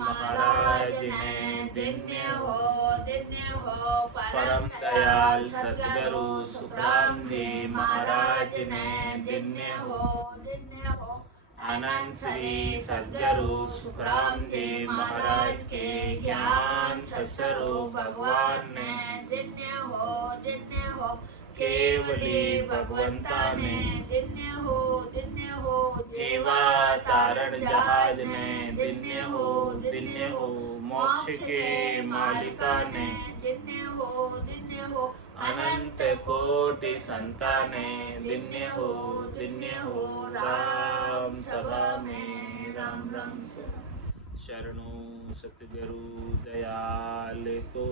महाराज ने दिन्य हो परम दयाल सतगुरु सुखराम जी महाराज ने दिन्य हो अनंत श्री सतगुरु सुखराम जी महाराज के ज्ञान सत्स्वरूप भगवान ने दिन्य हो केवली भगवंता ने दिन्य हो जीवा तारण जहाज ने दिन्य हो मोक्ष के मालिका ने दिन्य हो अनंत कोटि संताने दिन्य हो राम सभा में राम से शरणो सतगुरु दयाल को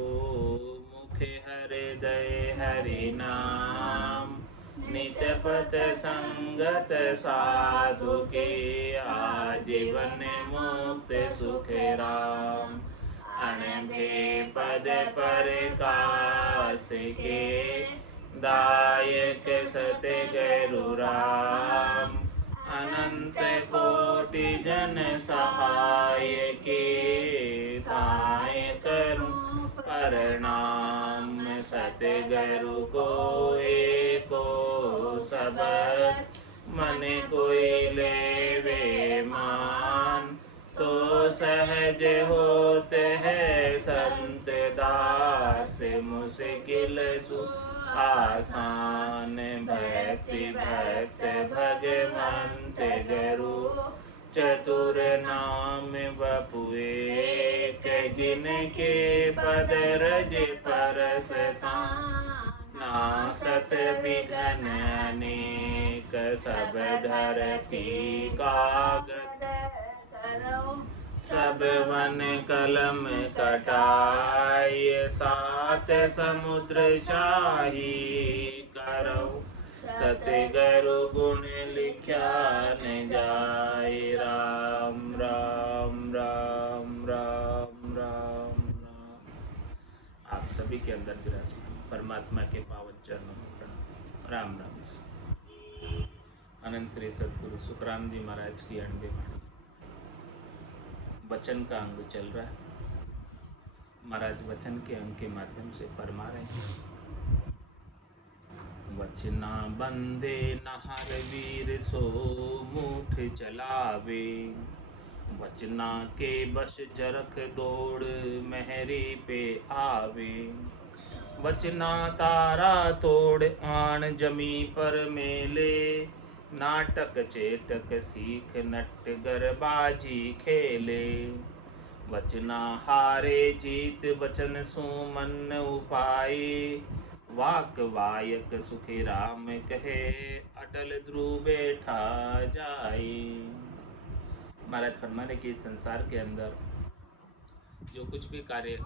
मुखे हृदय हरि नाम नित पथ संगत साधु के आजीवन मुक्त सुख राम अनभे पद प्रकाश के दायक सतगुरु राम अनंत कोटि जन सहाय के ताय करूं प्रणाम सतगुरु को एको सबद मन कोई लेवे मान तो सहज होते हैं संत दास मुश्किल सु आसान भक्ति भक्त भगवंत गुरु चतुर नाम बपुए जिनके पद रज परसता नासत विघन अनेक सब धरती कागद सब वन कलम कटाय सात समुद्र शाही करो सतगुरु गुण लिख्या न जाय राम राम राम राम राम राम। आप सभी के अंदर विराजमान परमात्मा के पावन चरणों में प्रणाम राम राम से। अनंत श्री सतगुरु सुखराम जी महाराज की 98 वाणी वचन का अंग चल रहा है। महाराज वचन के अंग के माध्यम से फरमा रहे हैं, वचना बंदे नहर वीर सो मुठ चलावे, वचना के बस जरख दौड़ महरी पे आवे, वचना तारा तोड़ आन जमी पर मेले, नाटक चेटक सीख नट गरबाजी खेले, वचना हारे जीत वचन सुमन उपाय, वाक वायक सुखी राम कहे अटल ध्रुव बैठा जाए। महाराज फरमाने के संसार के अंदर जो कुछ भी कार्य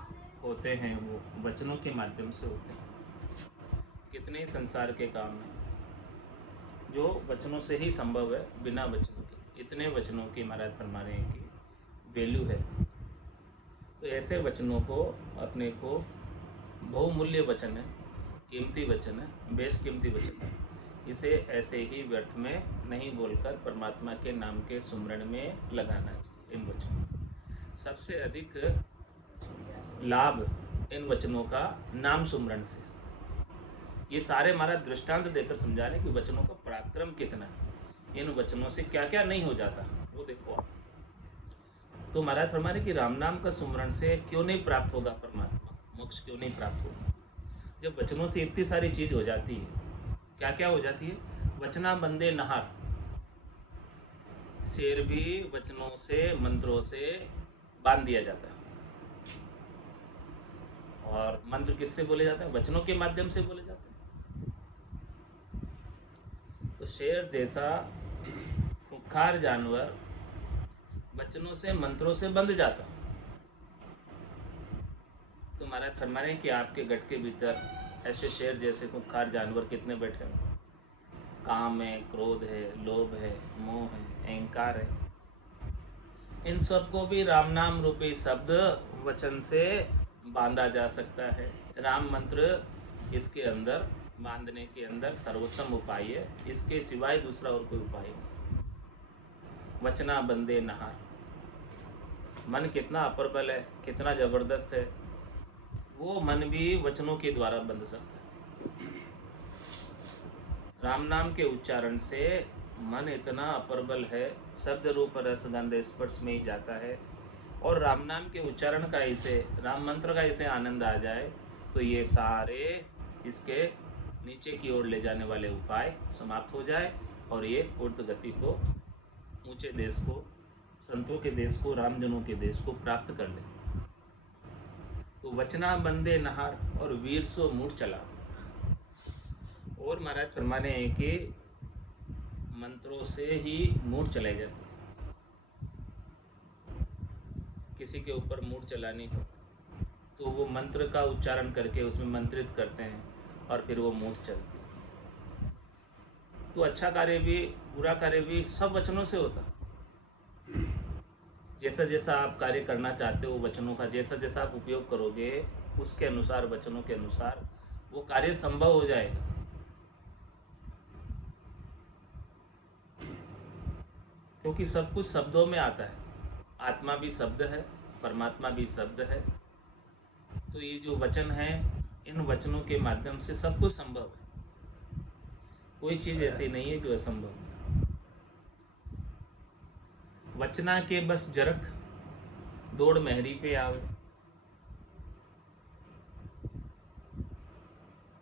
होते हैं वो वचनों के माध्यम से होते हैं। कितने ही संसार के काम हैं जो वचनों से ही संभव है, बिना वचनों के। इतने वचनों की महाराज फरमा रहे हैं कि वैल्यू है। तो ऐसे वचनों को अपने को बहुमूल्य वचन है, कीमती वचन है, बेशकीमती वचन है, इसे ऐसे ही व्यर्थ में नहीं बोलकर परमात्मा के नाम के सुमरण में लगाना चाहिए। इन वचनों सबसे अधिक लाभ इन वचनों का नाम सुमरण से। ये सारे महाराज दृष्टांत देकर समझा रहे कि वचनों का पराक्रम कितना है, इन वचनों से क्या क्या नहीं हो जाता वो देखो आप। तो महाराज फरमा रहे कि राम नाम का सुमरण से क्यों नहीं प्राप्त होगा परमात्मा, मोक्ष क्यों नहीं प्राप्त होगा। जब वचनों से इतनी सारी चीज हो जाती है, क्या क्या हो जाती है। वचना बंदे नहार, शेर भी वचनों से मंत्रों से बांध दिया जाता है। और मंत्र किससे बोले जाते हैं, वचनों के माध्यम से बोले जाते हैं। तो शेर जैसा खूंखार जानवर वचनों से मंत्रों से बंध जाता। तो महाराज फरमा रहे हैं कि आपके गट के भीतर ऐसे शेर जैसे खूंखार जानवर कितने बैठे हैं। काम है, क्रोध है, लोभ है, मोह है, अहंकार है। इन सब को भी राम नाम रूपी शब्द वचन से बांधा जा सकता है। राम मंत्र इसके अंदर बांधने के अंदर सर्वोत्तम उपाय है, इसके सिवाय दूसरा और कोई उपाय नहीं। वचना बंदे नहार, मन कितना अप्रबल है, कितना ज़बरदस्त है, वो मन भी वचनों के द्वारा बंध सकता है। राम नाम के उच्चारण से मन इतना अप्रबल है, शब्द रूप रसगंध स्पर्श में ही जाता है। और राम नाम के उच्चारण का इसे, राम मंत्र का इसे आनंद आ जाए तो ये सारे इसके नीचे की ओर ले जाने वाले उपाय समाप्त हो जाए और ये ऊर्ध्व गति को, ऊंचे देश को, संतों के देश को, रामजनों के देश को प्राप्त कर ले। तो वचना बंदे नहार और वीर सो मूठ चला। और महाराज फरमाने हैं कि मंत्रों से ही मूठ चलाई जाती है। किसी के ऊपर मूठ चलानी हो तो वो मंत्र का उच्चारण करके उसमें मंत्रित करते हैं और फिर वो मूठ चलती है। तो अच्छा कार्य भी बुरा कार्य भी सब वचनों से होता। जैसा जैसा आप कार्य करना चाहते हो, वचनों का जैसा जैसा आप उपयोग करोगे, उसके अनुसार, वचनों के अनुसार वो कार्य संभव हो जाएगा। क्योंकि सब कुछ शब्दों में आता है। आत्मा भी शब्द है, परमात्मा भी शब्द है। तो ये जो वचन है, इन वचनों के माध्यम से सब कुछ संभव है। कोई चीज़ ऐसी नहीं है जो असंभव है। वचना के बस जरख दौड़ महरी पे आवे।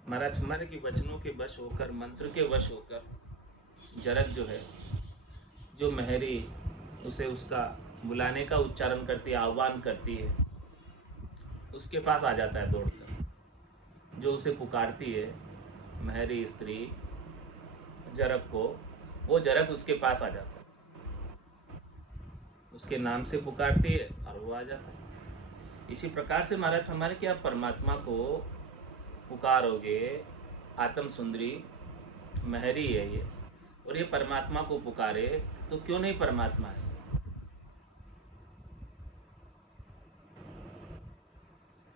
महाराज हमारे की वचनों के वश होकर, मंत्र के वश होकर, जरख जो है, जो महरी उसे उसका बुलाने का उच्चारण करती है, आह्वान करती है, उसके पास आ जाता है दौड़कर। जो उसे पुकारती है, महरी स्त्री जरख को, वो जरख उसके पास आ जाता है, उसके नाम से पुकारती है और वो आ जाता है। इसी प्रकार से महाराज हमारे कि आप परमात्मा को पुकारोगे, आत्म सुंदरी महरी है ये, और ये परमात्मा को पुकारे तो क्यों नहीं परमात्मा है।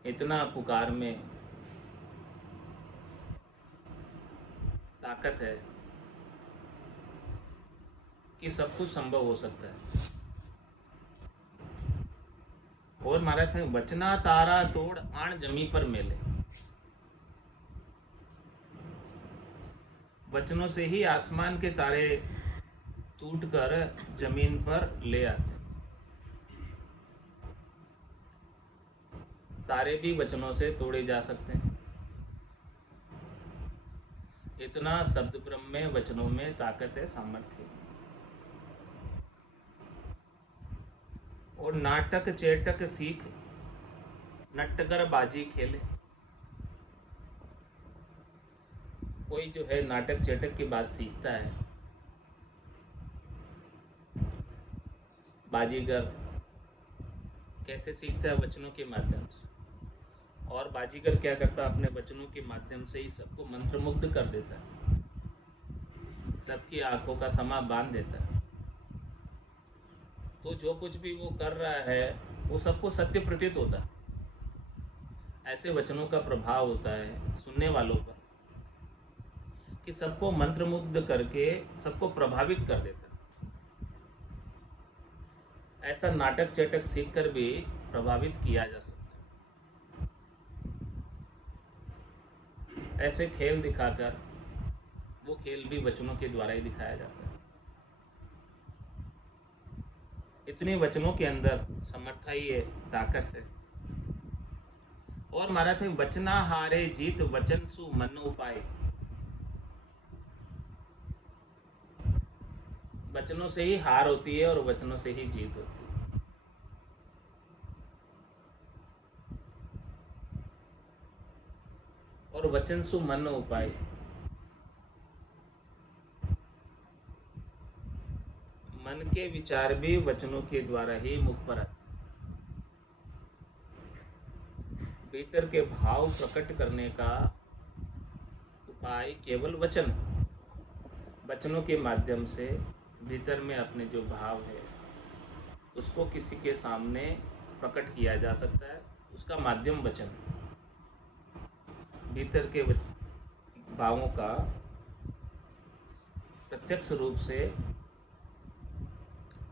इतना पुकार में ताकत है कि सब कुछ संभव हो सकता है। और महाराज ने बचना तारा तोड़ आण जमी पर मेले। वचनों से ही आसमान के तारे टूटकर जमीन पर ले आते। तारे भी वचनों से तोड़े जा सकते हैं। इतना शब्द ब्रह्म में, वचनों में ताकत है, सामर्थ्य है। और नाटक चेटक सीख नटकर बाजी खेले। कोई जो है नाटक चेटक की बात सीखता है, बाजीगर कैसे सीखता है? वचनों के माध्यम से। और बाजीगर क्या करता है? अपने वचनों के माध्यम से ही सबको मंत्रमुग्ध कर देता है, सबकी आंखों का समा बांध देता है। तो जो कुछ भी वो कर रहा है वो सबको सत्य प्रतीत होता है। ऐसे वचनों का प्रभाव होता है सुनने वालों पर कि सबको मंत्रमुग्ध करके सबको प्रभावित कर देता है। ऐसा नाटक चटक सीख कर भी प्रभावित किया जा सकता है। ऐसे खेल दिखाकर, वो खेल भी वचनों के द्वारा ही दिखाया जाता है। इतनी वचनों के अंदर समर्था ही है, ताकत है। और महाराज में वचना हारे जीत वचन सु मन उपाय। वचनों से ही हार होती है और वचनों से ही जीत होती है। और वचन सु मन उपाय, मन के विचार भी वचनों के द्वारा ही मुख पर आते। भीतर के भाव प्रकट करने का उपाय केवल वचन। वचनों के माध्यम से भीतर में अपने जो भाव है उसको किसी के सामने प्रकट किया जा सकता है। उसका माध्यम वचन। भीतर के भावों का प्रत्यक्ष रूप से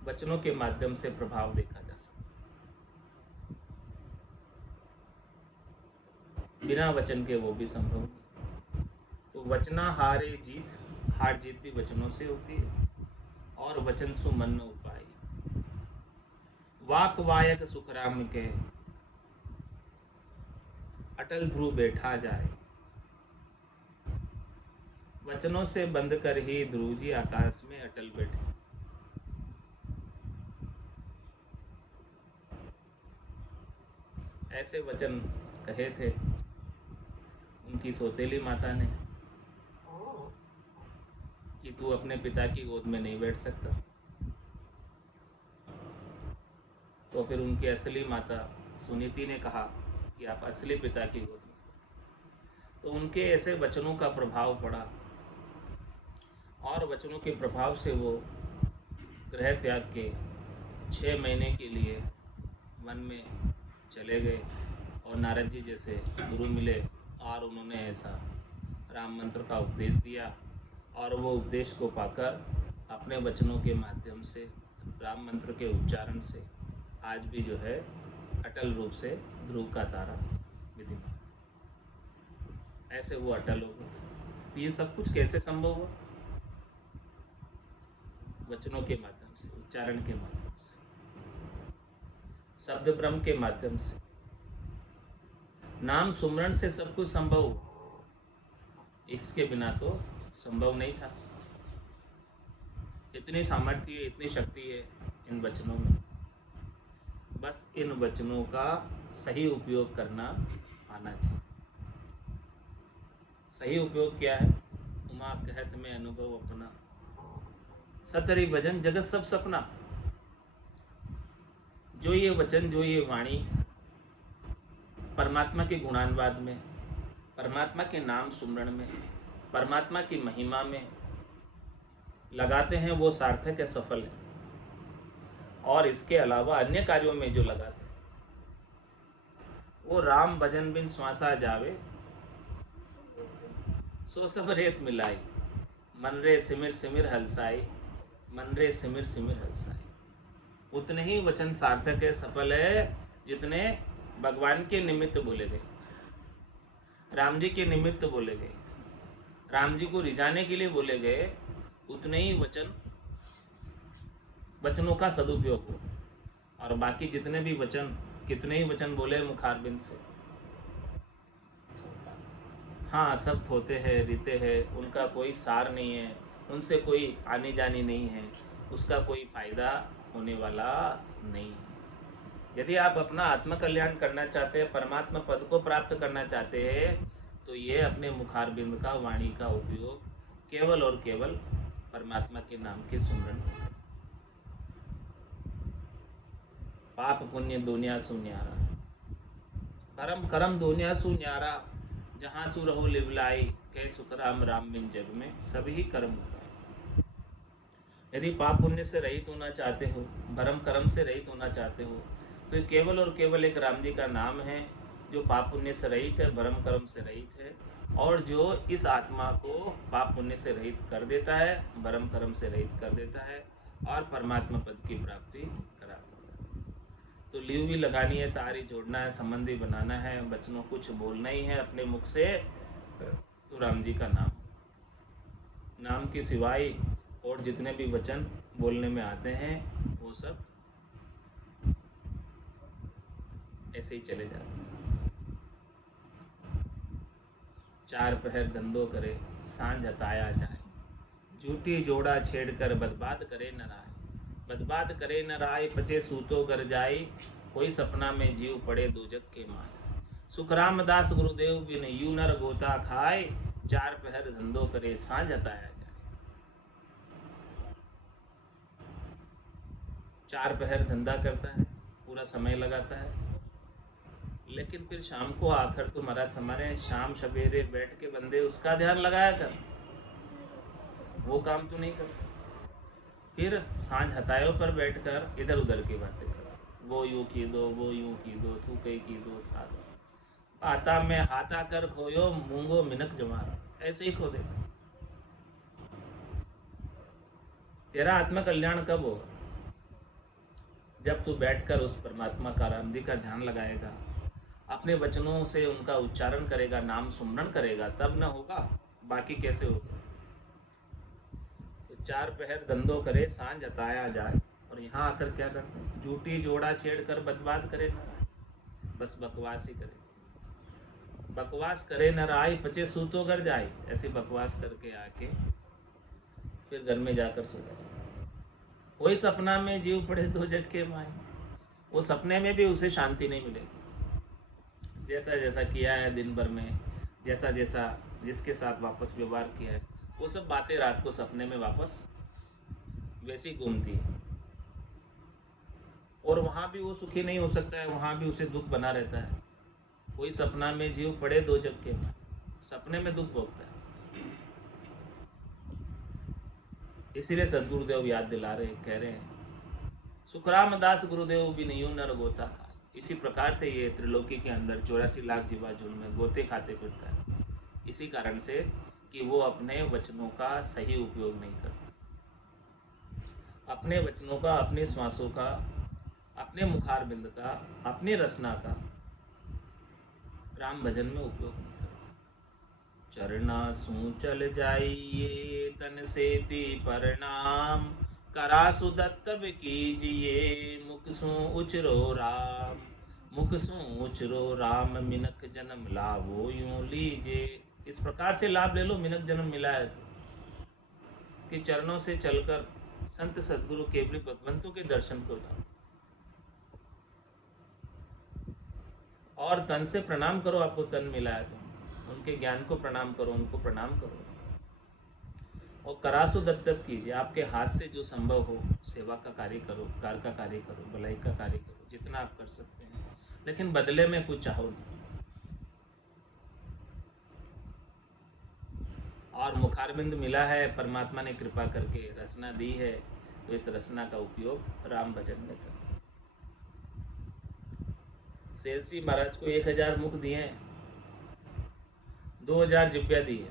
वचनों के माध्यम से प्रभाव देखा जा सकता है। बिना वचन के वो भी संभव नहीं। तो वचना हारे जीत, हार जीत भी वचनों से होती है। और वचन सु मन उपाय, वाक वायक सुख राम के, अटल ध्रुव बैठा जाए। वचनों से बंद कर ही ध्रुव जी आकाश में अटल बैठे। ऐसे वचन कहे थे उनकी सौतेली माता ने कि तू अपने पिता की गोद में नहीं बैठ सकता। तो फिर उनकी असली माता सुनीति ने कहा कि आप असली पिता की गोद में। तो उनके ऐसे वचनों का प्रभाव पड़ा और वचनों के प्रभाव से वो गृह त्याग के 6 महीने के लिए वन में चले गए और नारद जी जैसे गुरु मिले और उन्होंने ऐसा राम मंत्र का उपदेश दिया। और वो उपदेश को पाकर अपने वचनों के माध्यम से, राम मंत्र के उच्चारण से आज भी जो है अटल रूप से ध्रुव का तारा विद्यमान। ऐसे वो अटल हो गए। तो ये सब कुछ कैसे संभव हुआ? वचनों के माध्यम से, उच्चारण के माध्यम से, शब्द ब्रह्म के माध्यम से, नाम सुमरण से सब कुछ संभव हुआ। इसके बिना तो संभव नहीं था। इतनी सामर्थ्य, इतनी शक्ति है इन वचनों में। बस इन वचनों का सही उपयोग करना आना चाहिए। सही उपयोग क्या है? उमा कहत में अनुभव अपना, सतरी भजन जगत सब सपना। जो ये वचन, जो ये वाणी परमात्मा के गुणानुवाद में, परमात्मा के नाम सुमरण में, परमात्मा की महिमा में लगाते हैं वो सार्थक है, सफल है। और इसके अलावा अन्य कार्यों में जो लगाते हैं वो राम भजन बिन श्वासा जावे, सो सब रेत मिलाई, मन रे सिमिर सिमिर हलसाई, मन रे सिमिर सिमिर हलसाई। उतने ही वचन सार्थक है, सफल है, जितने भगवान के निमित्त बोले गए, राम जी के निमित्त बोले गए, राम जी को रिझाने के लिए बोले गए। उतने ही वचनों का सदुपयोग हो। और बाकी जितने भी वचन, कितने ही वचन बोले मुखारबिंद से, हाँ सब होते हैं, रीते हैं, उनका कोई सार नहीं है, उनसे कोई आनी जानी नहीं है, उसका कोई फायदा होने वाला नहीं है। यदि आप अपना आत्मकल्याण करना चाहते हैं, परमात्मा पद को प्राप्त करना चाहते हैं, तो ये अपने मुखारबिंद का, वाणी का उपयोग केवल और केवल परमात्मा के नाम के सुमरण में। पाप पुण्य दुनिया सु न्यारा, परम करम दुनिया सु न्यारा, जहाँ सु रहो लिवलाई, कह सुख राम राम बिन जग में सभी कर्म उपाय। यदि पाप पुण्य से रहित होना चाहते हो, भरम कर्म से रहित होना चाहते हो, तो ये केवल और केवल एक राम जी का नाम है जो पाप पुण्य से रहित है, भरम कर्म से रहित है, और जो इस आत्मा को पाप पुण्य से रहित कर देता है, भरम कर्म से रहित कर देता है और परमात्मा पद की प्राप्ति करा देता है। तो लीव भी लगानी है, तारी जोड़ना है, संबंधी बनाना है, बचनों कुछ बोलना ही है अपने मुख से, तो राम जी का नाम के सिवाय और जितने भी वचन बोलने में आते हैं वो सब ऐसे ही चले जाते हैं। 4 पहर धंधो करे, सांझ हताया जाए, झूठी जोड़ा छेड़ कर बर्बाद करे न राय, बर्बाद करे न राय, पचे सूतो कर जाए, कोई सपना में जीव पड़े दोजक के माय। सुख रामदास गुरुदेव बिन यू नर गोता खाए, 4 पहर धंधो करे सांझ हताया जाए। 4 पहर धंधा करता है, पूरा समय लगाता है, लेकिन फिर शाम को आकर तो हमारे शाम सवेरे बैठ के बंदे उसका ध्यान लगाया कर, वो काम तो नहीं करता। फिर सांझ हतायों पर बैठकर इधर उधर की बातें कर, वो यूं की दो, वो यूं की दो, तू कहीं की दो, था दो, आता में हाथा कर खोयो, मूंगो मिनक जमारा, ऐसे ही खो देगा। तेरा आत्मकल्याण कब होगा? जब तू बैठकर उस परमात्मा का, राम जी का ध्यान लगाएगा, अपने वचनों से उनका उच्चारण करेगा, नाम सुमरण करेगा, तब न होगा, बाकी कैसे होगा। तो चार पहर धंधो करे, सांझ हताया जाए, और यहाँ आकर क्या करते हैं, झूठी जोड़ा छेड़ कर बर्बाद करे न, बस बकवास ही करे, बकवास करे न राय, पचे सूतो कर जाए, ऐसे बकवास करके आके फिर घर में जाकर सो जाए। वही सपना में जीव पड़े दो जग के माए, वो सपने में भी उसे शांति नहीं मिलेगी। जैसा जैसा किया है दिन भर में, जैसा जैसा जिसके साथ वापस व्यवहार किया है, वो सब बातें रात को सपने में वापस वैसी घूमती है, और वहाँ भी वो सुखी नहीं हो सकता है, वहाँ भी उसे दुख बना रहता है। वही सपना में जीव पड़े दो जग के माए, सपने में दुख भोगता है। इसीलिए सदगुरुदेव याद दिला रहे, कह रहे हैं, सुखराम दास गुरुदेव भी नहीं नर गोता खाए। इसी प्रकार से ये त्रिलोकी के अंदर 84 लाख जीवा झुंड में गोते खाते फिरता है, इसी कारण से कि वो अपने वचनों का सही उपयोग नहीं करता, अपने वचनों का, अपने श्वासों का, अपने मुखारबिंद का, अपनी रचना का राम भजन में उपयोग नहीं करता। चरना सू चल जाइए तन से ती परिणाम, करासु दत्तब कीजिए मुख सू उचरो राम, मुख सू उचरो राम, मिनक जन्म लाभो यूं लीजिए। इस प्रकार से लाभ ले लो, मिनक जन्म मिला है तो, कि चरणों से चलकर संत सदगुरु केवली भगवंतों के दर्शन को जाओ, और तन से प्रणाम करो, आपको तन मिला है तो उनके ज्ञान को प्रणाम करो, उनको प्रणाम करो, और करासु दत्तक कीजिए, आपके हाथ से जो संभव हो सेवा का कार्य करो, उपकार का कार्य करो, भलाई का कार्य करो, जितना आप कर सकते हैं, लेकिन बदले में कुछ चाहो नहीं। और मुखारबिंद मिला है, परमात्मा ने कृपा करके रचना दी है, तो इस रचना का उपयोग राम भजन में करो। शेष जी महाराज को 1000 मुख दिए हैं, 2000 जिब्या दी है,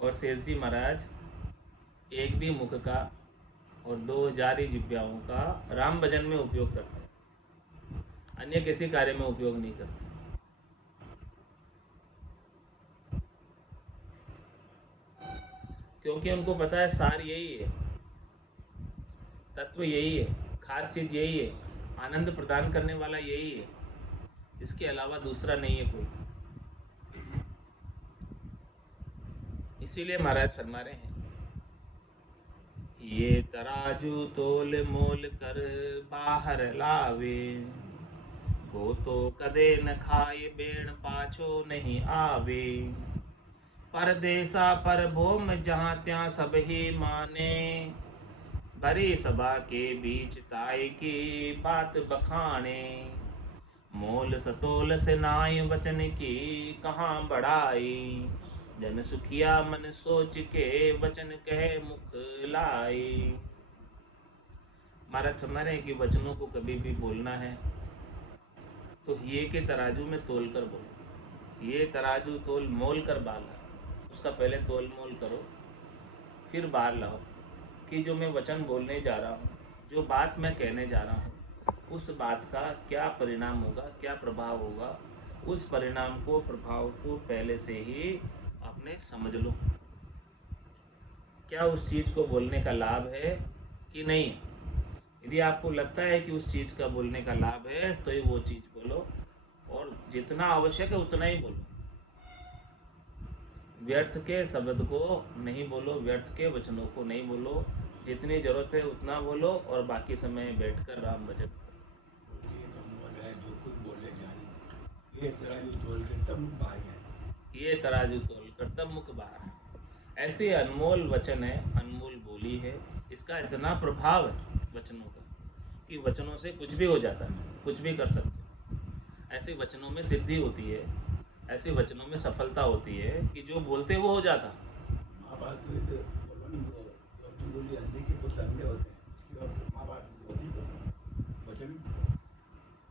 और शेष जी महाराज एक भी मुख का और 2000 ही जिब्याओं का राम भजन में उपयोग करते हैं, अन्य किसी कार्य में उपयोग नहीं करते। क्योंकि उनको पता है सार यही है, तत्व यही है, खास चीज यही है, आनंद प्रदान करने वाला यही है, इसके अलावा दूसरा नहीं है कोई। इसीलिए महाराज फरमा रहे हैं, ये तराजू तोल मोल कर बाहर लावे, वो तो कदे न खाए बेण पाछो नहीं आवे, परदेसा पर भोम जहाँ त्यों सब ही माने, भरी सभा के बीच ताई की बात बखाने, मोल सतोल से नाई वचन की कहाँ बढ़ाई, जन सुखिया मन सोच के वचन कहे मुख लाई। महाराज हमारे कि वचनों को कभी भी बोलना है तो ये के तराजू में तोल कर बोलो, ये तराजू तोल मोल कर बाला, उसका पहले तोल मोल करो, फिर बाहर लाओ कि जो मैं वचन बोलने जा रहा हूँ, जो बात मैं कहने जा रहा हूँ, उस बात का क्या परिणाम होगा, क्या प्रभाव होगा, उस परिणाम को, प्रभाव को पहले से ही आपने समझ लो। क्या उस चीज़ को बोलने का लाभ है कि नहीं। यदि आपको लगता है कि उस चीज़ का बोलने का लाभ है तो ही वो चीज़ बोलो, और जितना आवश्यक है उतना ही बोलो। व्यर्थ के शब्द को नहीं बोलो, व्यर्थ के वचनों को नहीं बोलो, जितनी जरूरत है उतना बोलो, और बाकी समय बैठकर राम भजन करो। ये तराजू तोल कर तब मुख बाहर है, ये तराजू तोल कर तब मुख बाहर है। ऐसे अनमोल वचन है, अनमोल बोली है, इसका इतना प्रभाव है वचनों का कि वचनों से कुछ भी हो जाता है, कुछ भी कर सकते हैं। ऐसे वचनों में सिद्धि होती है, ऐसे वचनों में सफलता होती है कि जो बोलते वो हो जाता। माँ बाप तो बोली अंधे के पुत्र अंधे होते हैं, माँ बाप वचन।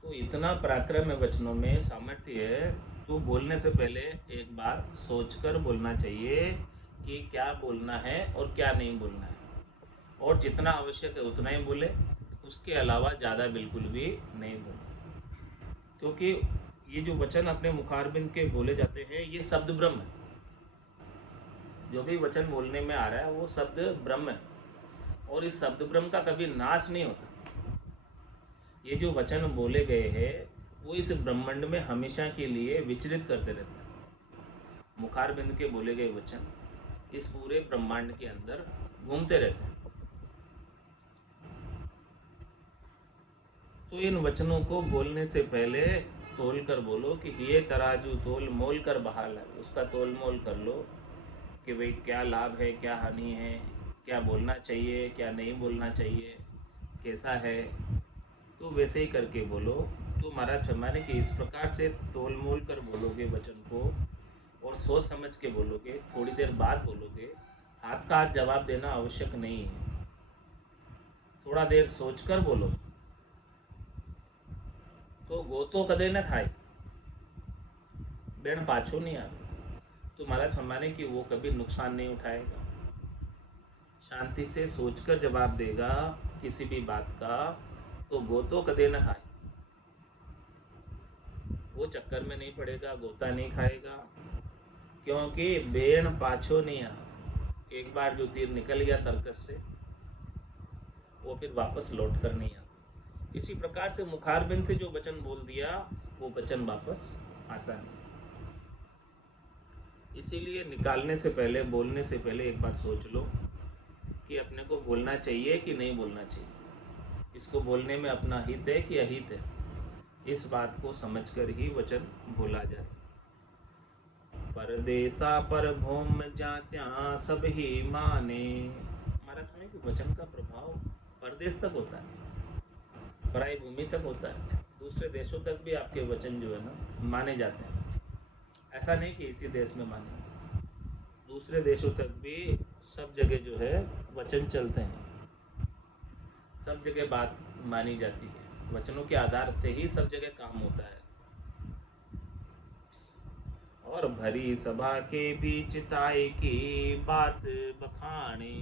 तो इतना पराक्रम है वचनों में, सामर्थ्य है, तो बोलने से पहले एक बार सोचकर बोलना चाहिए कि क्या बोलना है और क्या नहीं बोलना है, और जितना आवश्यक है उतना ही बोले, उसके अलावा ज़्यादा बिल्कुल भी नहीं बोले। क्योंकि ये जो वचन अपने मुखारबिंद के बोले जाते हैं ये शब्द ब्रह्म है। जो भी वचन बोलने में आ रहा है वो शब्द ब्रह्म है, और इस शब्द ब्रह्म का कभी नाश नहीं होता। ये जो वचन बोले गए हैं वो इस ब्रह्मांड में हमेशा के लिए विचरित करते रहते हैं। मुखारबिंद के बोले गए वचन इस पूरे ब्रह्मांड के अंदर घूमते रहते हैं। तो इन वचनों को बोलने से पहले तोल कर बोलो कि ये तराजू तोल मोल कर बहाल है। उसका तोल मोल कर लो कि भाई क्या लाभ है, क्या हानि है, क्या बोलना चाहिए, क्या नहीं बोलना चाहिए, कैसा है। तो वैसे ही करके बोलो। तो महाराज फरमाने कि इस प्रकार से तोल मोल कर बोलोगे वचन को, और सोच समझ के बोलोगे, थोड़ी देर बाद बोलोगे। हाथ का हाथ जवाब देना आवश्यक नहीं है, थोड़ा देर सोच कर बोलो। तो गोतो कदे न खाए बेण पाछो नहीं आवे। तो महाराज फरमाने कि वो कभी नुकसान नहीं उठाएगा, शांति से सोचकर जवाब देगा किसी भी बात का। तो गोतो कदे न खाए, वो चक्कर में नहीं पड़ेगा, गोता नहीं खाएगा, क्योंकि बेण पाछो नहीं आ। एक बार जो तीर निकल गया तर्कस से वो फिर वापस लौट कर नहीं आता। इसी प्रकार से मुखारबिंद से जो वचन बोल दिया वो वचन वापस आता नहीं। इसीलिए निकालने से पहले, बोलने से पहले एक बार सोच लो कि अपने को बोलना चाहिए कि नहीं बोलना चाहिए, इसको बोलने में अपना हित है कि अहित है। इस बात को समझकर ही वचन बोला जाए। परदेसा पर भूम जात्या सब ही माने। महाराज सुने कि वचन का प्रभाव परदेश तक होता है, पराई भूमि तक होता है, दूसरे देशों तक भी आपके वचन जो है ना माने जाते हैं। ऐसा नहीं कि इसी देश में माने, दूसरे देशों तक भी सब जगह जो है वचन चलते हैं, सब जगह बात मानी जाती है। वचनों के आधार से ही सब जगह काम होता है। और भरी सभा के बीच ताई की बात बखाने।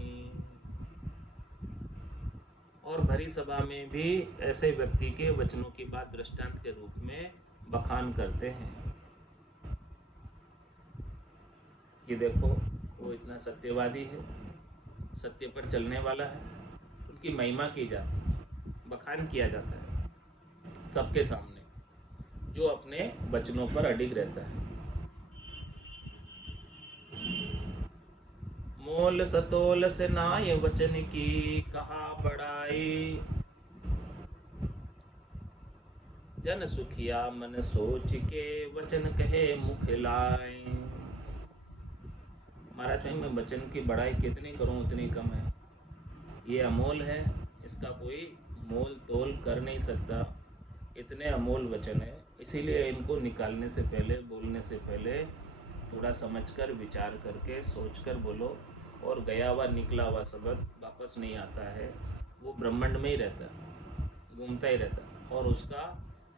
और भरी सभा में भी ऐसे व्यक्ति के वचनों की बात दृष्टांत के रूप में बखान करते हैं कि देखो वो इतना सत्यवादी है, सत्य पर चलने वाला है। उनकी महिमा की जाती है, बखान किया जाता है सबके सामने, जो अपने वचनों पर अडिग रहता है। मोल सतोल से नाय वचन की कहा बड़ाई। जन सुखिया मन सोच के वचन कहे मुख लाए। महाराज मैं वचन की बड़ाई कितनी करूं उतनी कम है। ये अमोल है, इसका कोई मोल तोल कर नहीं सकता। इतने अमोल वचन है, इसीलिए इनको निकालने से पहले, बोलने से पहले थोड़ा समझकर, विचार करके, सोचकर बोलो। और गया हुआ निकला हुआ शब्द वापस नहीं आता है, वो ब्रह्मांड में ही रहता है, घूमता ही रहता है, और उसका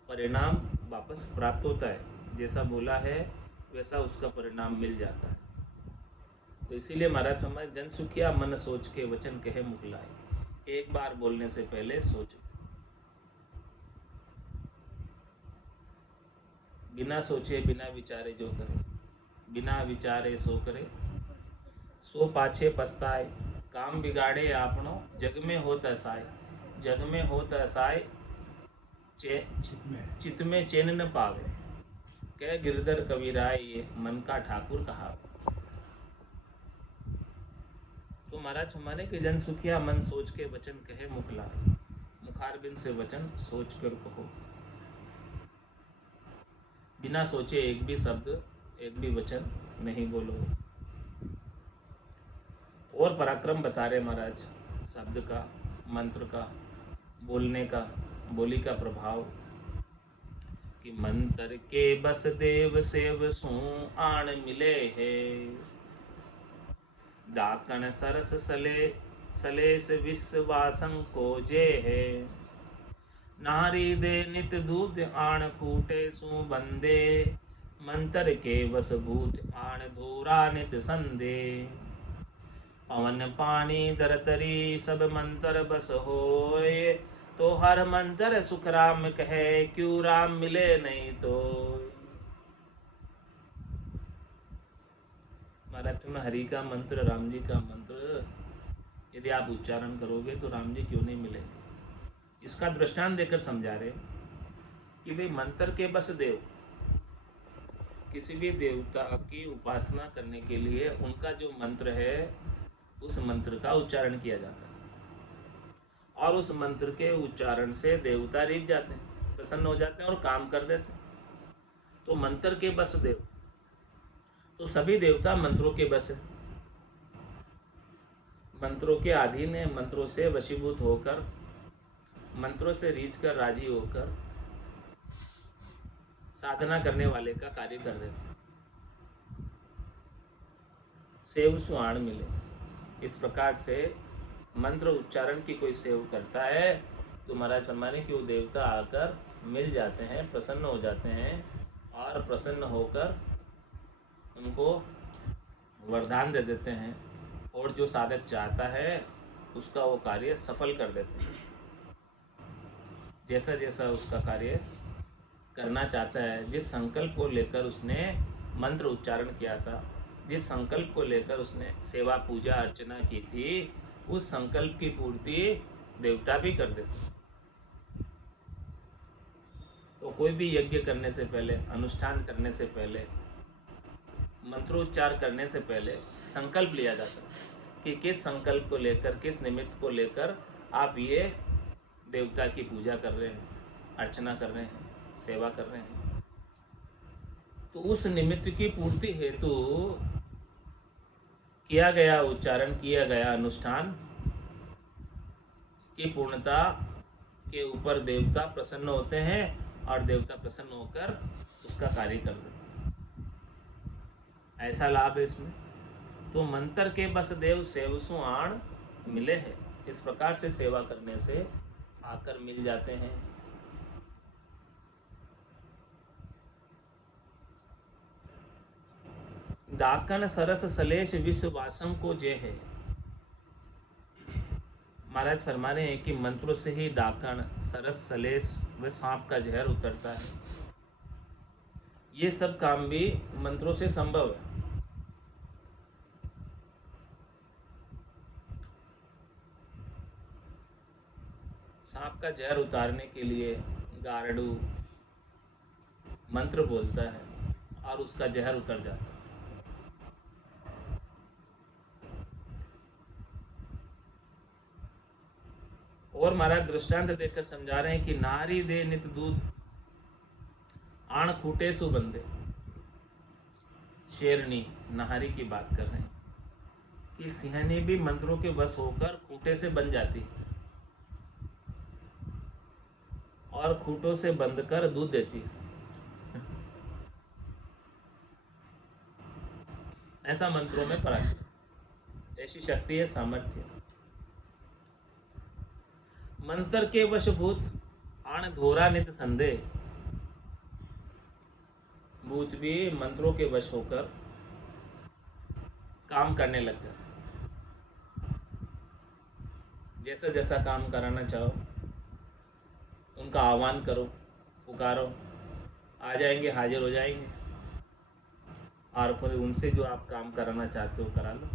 परिणाम वापस प्राप्त होता है। जैसा बोला है वैसा उसका परिणाम मिल जाता है। तो इसीलिए महाराज फरमाए जन सुखिया मन सोच के वचन कहे मुख लाए। एक बार बोलने से पहले सोचो, बिना सोचे बिना विचारे जो करे, बिना विचारे सो करे, सो पाछे पछताए। काम बिगाड़े आपनो जग में होत असाय। जग में होत असाय चित में चैन न पावे। कह गिरधर कबीराय ये मन का ठाकुर कहा। तो महाराज हमारे के जन सुखिया मन सोच के वचन कहे मुख लाए। मुखारबिंद से वचन सोच कर कहो, बिना सोचे एक भी शब्द, एक भी वचन नहीं बोलो। और पराक्रम बता रहे महाराज शब्द का, मंत्र का, बोलने का, बोली का प्रभाव कि मंत्र के बस देव सेव सू आण मिले है। डाकन सरस सले सलेस विश्वासं को जे है। नारी दे नित दूत आण खूटे सु बंदे। मंत्र के बस भूत आण धूरा नित संदे। पवन पानी धरतरी सब मंत्र बस होय। तो हर मंत्र सुख राम कहे क्यों राम मिले नहीं तो। में हरि का मंत्र, राम जी का मंत्र यदि आप उच्चारण करोगे तो राम जी क्यों नहीं मिलेंगे। इसका दृष्टांत देकर समझा रहे कि भाई मंत्र के बस देव, किसी भी देवता की उपासना करने के लिए उनका जो मंत्र है उस मंत्र का उच्चारण किया जाता है और उस मंत्र के उच्चारण से देवता रिझ जाते हैं, प्रसन्न हो जाते हैं और काम कर देते हैं। तो मंत्र के बस देव, तो सभी देवता मंत्रों के बस है, मंत्रों के अधीन है, मंत्रों से वशीभूत होकर, मंत्रों से रीझ कर, राजी होकर साधना करने वाले का कार्य कर देते हैं। सेव सुहाण मिले, इस प्रकार से मंत्र उच्चारण की कोई सेव करता है तो महाराज फरमाने कि वो देवता आकर मिल जाते हैं, प्रसन्न हो जाते हैं और प्रसन्न होकर उनको वरदान दे देते हैं और जो साधक चाहता है उसका वो कार्य सफल कर देते हैं। जैसा जैसा उसका कार्य करना चाहता है, जिस संकल्प को लेकर उसने मंत्र उच्चारण किया था, जिस संकल्प को लेकर उसने सेवा पूजा अर्चना की थी, उस संकल्प की पूर्ति देवता भी कर देते हैं। तो कोई भी यज्ञ करने से पहले, अनुष्ठान करने से पहले, मंत्रोच्चार करने से पहले संकल्प लिया जाता है कि किस संकल्प को लेकर, किस निमित्त को लेकर आप ये देवता की पूजा कर रहे हैं, अर्चना कर रहे हैं, सेवा कर रहे हैं। तो उस निमित्त की पूर्ति हेतु किया गया उच्चारण, किया गया अनुष्ठान की पूर्णता के ऊपर देवता प्रसन्न होते हैं और देवता प्रसन्न होकर उसका कार्य कर देते हैं। ऐसा लाभ है इसमें। तो मंत्र के बस देव सेवसु आण मिले हैं, इस प्रकार से सेवा करने से आकर मिल जाते हैं। डाकन सरस सलेश विश्ववासम को जे है। महाराज फरमा रहे हैं कि मंत्रों से ही डाकन, सरस, सलेश व सांप का जहर उतरता है। ये सब काम भी मंत्रों से संभव है। सांप का जहर उतारने के लिए गारडू मंत्र बोलता है और उसका जहर उतर जाता है। और महाराज दृष्टांत देकर समझा रहे हैं कि नारी दे नित दूध आण खूटे सु बंदे। शेरनी नारी की बात कर रहे हैं कि सिंहनी भी मंत्रों के वश होकर खूंटे से बन जाती है और खूंटों से बंद कर दूध देती है। ऐसा मंत्रों में पराक्रम, ऐसी शक्ति है, सामर्थ्य। मंत्र के वशभूत आण धोरा नित संदेह। भूत भी मंत्रों के वश होकर काम करने लग जाते। जैसा जैसा काम कराना चाहो उनका आह्वान करो, पुकारो, आ जाएंगे, हाजिर हो जाएंगे और फिर उनसे जो आप काम कराना चाहते हो करा लो।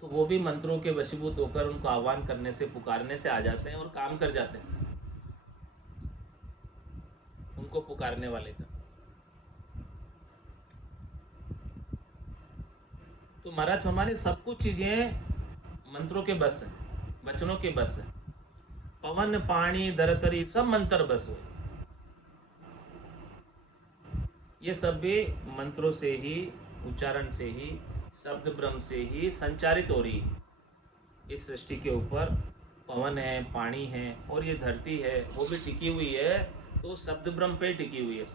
तो वो भी मंत्रों के वशीभूत होकर उनको आह्वान करने से, पुकारने से आ जाते हैं और काम कर जाते हैं उनको पुकारने वाले का। तो महाराज हमारे सब कुछ चीजें मंत्रों के बस है, वचनों के बस है। पवन, पानी, दरतरी सब मंत्र बस हो। ये सब भी मंत्रों से ही, उच्चारण से ही, शब्द ब्रह्म से ही संचारित हो रही है। इस सृष्टि के ऊपर पवन है, पानी है और ये धरती है वो भी टिकी हुई है, तो शब्द ब्रह्म पे टिकी हुई है।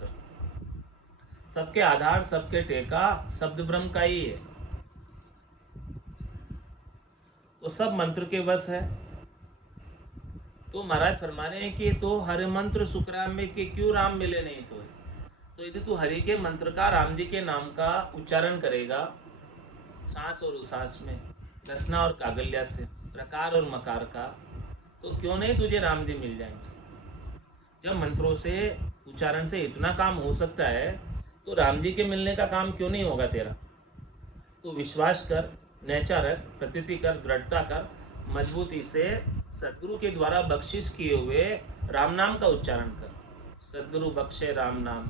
सबके आधार, सबके टेका शब्द ब्रह्म का ही है। तो सब मंत्र के बस है। तो महाराज फरमाने हैं कि तो हरि मंत्र सुखराम में कि क्यों राम मिले नहीं तो यदि तू हरि के मंत्र का, राम जी के नाम का उच्चारण करेगा सांस और उसांस में, रसना और कागल्या से, प्रकार और मकार का, तो क्यों नहीं तुझे राम जी मिल जाएंगे। जब मंत्रों से, उच्चारण से इतना काम हो सकता है तो राम जी के मिलने का काम क्यों नहीं होगा तेरा? तू विश्वास कर, नेचा रख, प्रतीति कर, दृढ़ता कर, मजबूती से सदगुरु के द्वारा बख्शिश किए हुए राम नाम का उच्चारण कर। सदगुरु बख्शे राम नाम,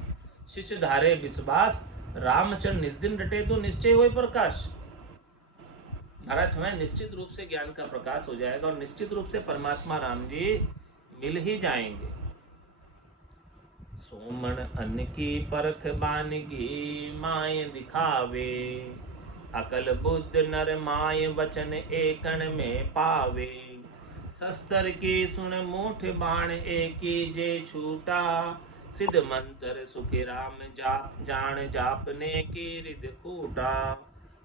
शिष्य धारे विश्वास, रामचरण निज दिन रटे तो निश्चय हुए प्रकाश। महाराज हमें निश्चित रूप से ज्ञान का प्रकाश हो जाएगा और निश्चित रूप से परमात्मा राम जी मिल ही जाएंगे। सोमन अन्न की परख बानगी माय दिखावे, अकल बुद्ध नर माय वचन एकण में पावे। शस्त्र की सुन मूठ बाण एक जे छूटा, सिद्ध मंत्र सुखी राम जान जापने की रिद खूटा।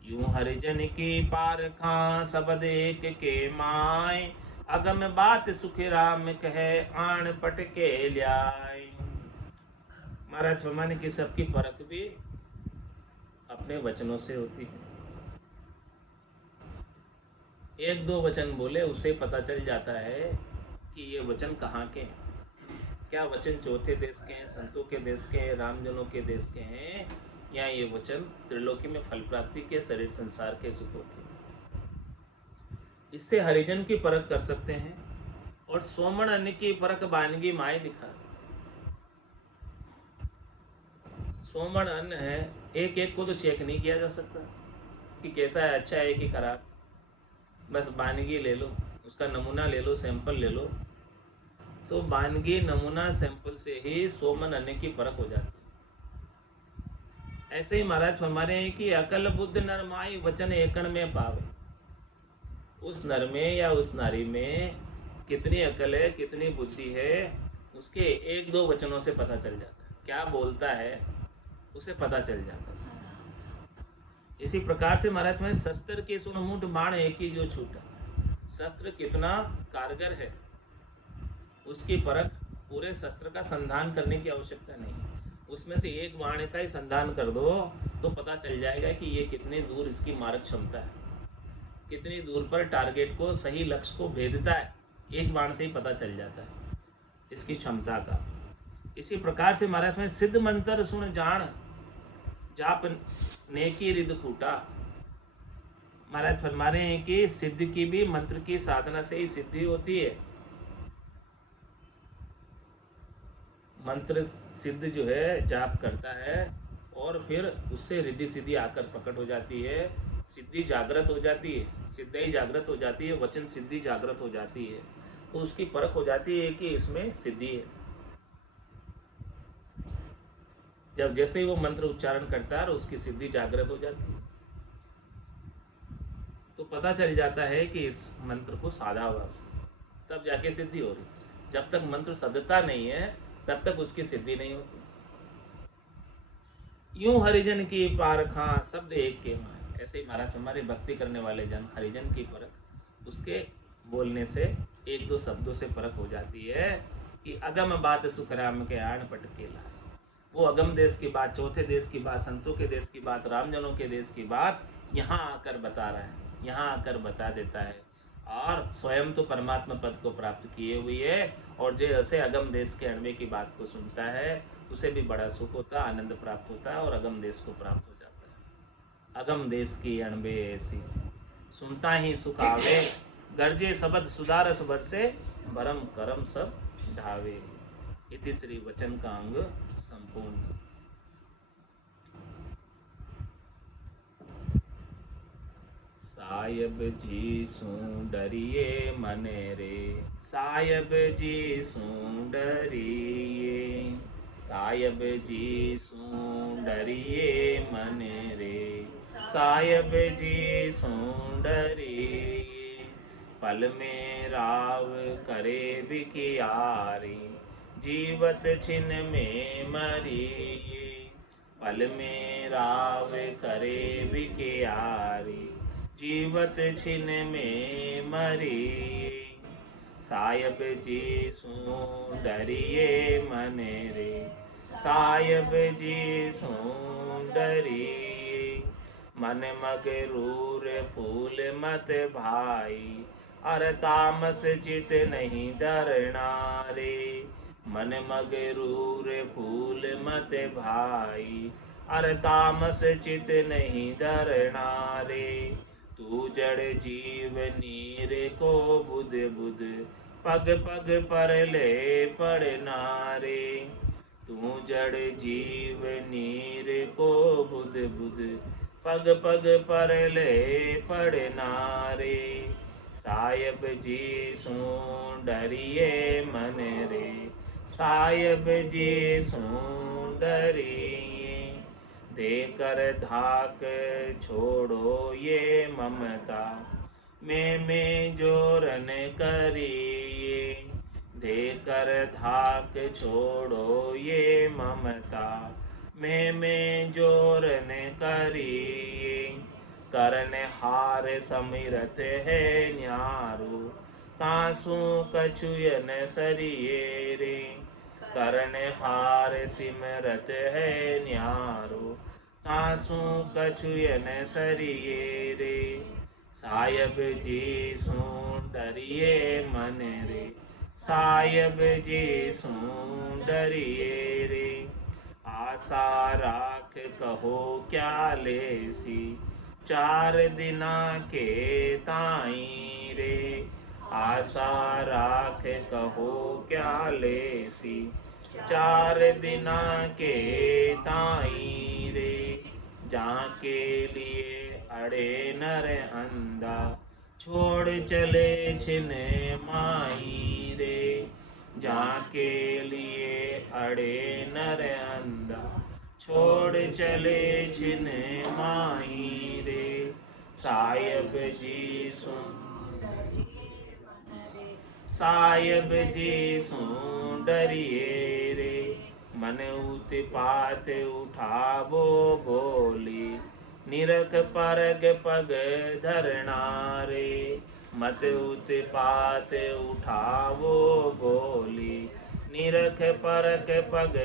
यूं हरिजन की पारखा सबद एक के माय, अगम बात सुखी राम कहे आण पट के ल्याय। महाराज फरमाने की सबकी परख भी अपने वचनों से होती है। एक दो वचन बोले उसे पता चल जाता है कि ये वचन कहाँ के हैं। क्या वचन चौथे देश के हैं, संतों के देश के हैं, रामजनों के देश के हैं, या ये वचन त्रिलोकी में फल प्राप्ति के, शरीर संसार के सुखों के। इससे हरिजन की परख कर सकते हैं। और सोमन अन्न की परख बानगी माई दिखा। सोमन अन्न है, एक एक को तो चेक नहीं किया जा सकता कि कैसा है, अच्छा है कि खराब। बस बानगी ले लो, उसका नमूना ले लो, सैंपल ले लो, तो बानगी नमूना सैंपल से ही सोमन अन्न की परख हो जाती है। ऐसे ही महाराज फरमा रहे हैं कि अकल बुद्ध नर माई वचन एकण में पावे। उस नर में या उस नारी में कितनी अकल है, कितनी बुद्धि है, उसके एक दो वचनों से पता चल जाता है। क्या बोलता है उसे पता चल जाता है। इसी प्रकार से महाराज में शस्त्र के सुन मूठ बाण एक ही जो छूटा। शस्त्र कितना कारगर है उसकी परख पूरे शस्त्र का संधान करने की आवश्यकता नहीं। उसमें से एक बाण का ही संधान कर दो तो पता चल जाएगा कि ये कितने दूर इसकी मारक क्षमता है, कितनी दूर पर टारगेट को, सही लक्ष्य को भेदता है। एक बाण से ही पता चल जाता है इसकी क्षमता का। इसी प्रकार से महाराज में सिद्ध मंत्र सुन जान जाप नेकी रिद खूटा। महाराज फरमा रहे हैं कि सिद्ध की भी मंत्र की साधना से ही सिद्धि होती है। मंत्र सिद्ध जो है जाप करता है और फिर उससे रिद्धि सिद्धि आकर प्रकट हो जाती है, सिद्धि जागृत हो जाती है, सिद्धि जागृत हो जाती है, वचन सिद्धि जागृत हो जाती है। तो उसकी परख हो जाती है कि इसमें सिद्धि है। जब जैसे ही वो मंत्र उच्चारण करता है और उसकी सिद्धि जागृत हो जाती है तो पता चल जाता है कि इस मंत्र को साधा हुआ उसने, तब जाके सिद्धि हो रही। जब तक मंत्र सदता नहीं है तब तक उसकी सिद्धि नहीं होती। यूं हरिजन की पारखा शब्द एक के माय। ऐसे ही महाराज हमारे भक्ति करने वाले जन हरिजन की परख उसके बोलने से, एक दो शब्दों से परख हो जाती है कि अगम बात सुख राम के आण पट के लाए। वो अगम देश की बात, चौथे देश की बात, संतों के देश की बात, रामजनों के देश की बात यहाँ आकर बता रहा है, यहाँ आकर बता देता है। और स्वयं तो परमात्मा पद को प्राप्त किए हुई है और जैसे अगम देश के अणवे की बात को सुनता है उसे भी बड़ा सुख होता है, आनंद प्राप्त होता है और अगम देश को प्राप्त हो जाता है। अगम देश की अणवे ऐसी, सुनता ही सुख आवे, गर्जे शब्द सुधारस बरसे, भरम करम सब ढावे। इति श्री वचन का अंग संपूर्ण। सायब जी सू डरिए मने रे, सायब जी सू डरिए, सायब जी सू डरिए मने रे, सायब जी सू डरिए। पल में राव करे बिकियारी, जीवत छिन में मरिए। पल में राव करे बिकियारी, जीवत छिन में मरिए। सायब जी सू डरिए मने रे, सायब जी सू डरिए। मन मगरूर फूल मत भाई, अर तामस चित नहीं डरना रे। मन मगरूर फूल मत भाई, अर तामस चित नहीं धरना रे। तू जड़ जीव नीर को बुध बुध पग पग पर ले पड़ना रे। तू जड़ जीव नीर को बुध बुध पग पग पर ले पड़ना रे। सायब जी सू डरिए मन रे। सायब जी सू डरिए। देकर धाक छोड़ो ये ममता में जोरन करिए। देकर धाक छोड़ो ये ममता में जोरन करिए। करन हार समिरत है न्यारू तासु कछुयन सरिये रे। करन हार सिमरत है न्यारू तासु कछुयन सरिये रे। सायब जी सू डरिए मन रे। सायब जी सू डरिए रे। आशा राख कहो क्या लेसी 4 दिना के ताई रे। आशा राख कहो क्या लेसी 4 दिना के ताई रे। जहाँ के लिए अड़े नर अंधा छोड़ चले छिन माई रे। जहाँ के लिए अड़े नर अंधा छोड़ चले छिन माई रे। सायब जी सू सायब जी सू डरिए रे। मन उत्पात उठावो बोली निरख परग पग धरना रे। मत उत्पात उठावो बोली निरख परग पग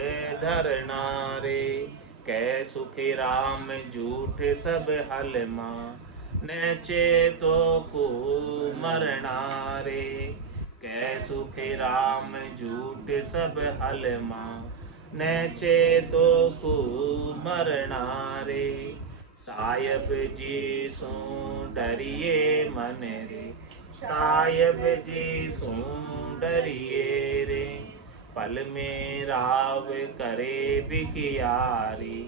धरना रे। कै सुखी राम झूठ सब हलमा न चेतो को मरना रे। कै सुखी राम झूठ सब हलमा न चेतो को मरना रे। सायब जी सू डरिए मन रे। सायब जी सू डरिए रे। पल में राव करे बिकियारी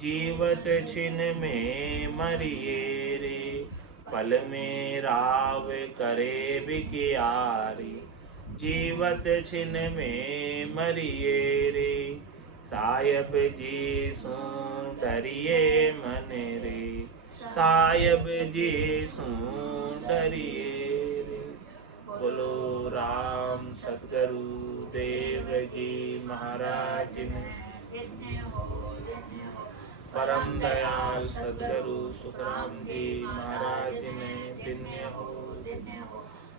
जीवत छिन में मरिए रे। पल में राव करे बिकियारी जीवत छिन में मरिए रे। सायब जी सू डरिए मन रे। सायब जी सू डरिए रे। बोलो राम सतगुरु देव जी महाराज ने। परम दयाल सदगुरु सुखराम जी महाराज ने धन्य हो।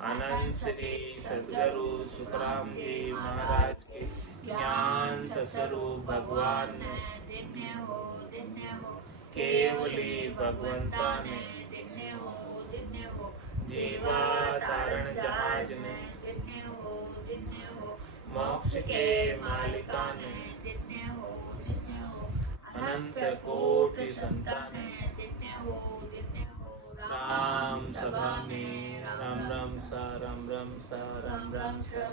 अनंत श्री सदगुरु सुखराम जी महाराज के ज्ञान स्वरूप भगवान ने केवली भगवंता ने जीवा तारण जहाज ने मोक्ष के मालिका ने अनंत कोटि संतान राम सभा में राम राम सा राम राम सा राम राम सा।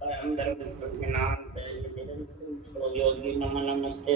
परम धर्म योगी नमो नमस्ते।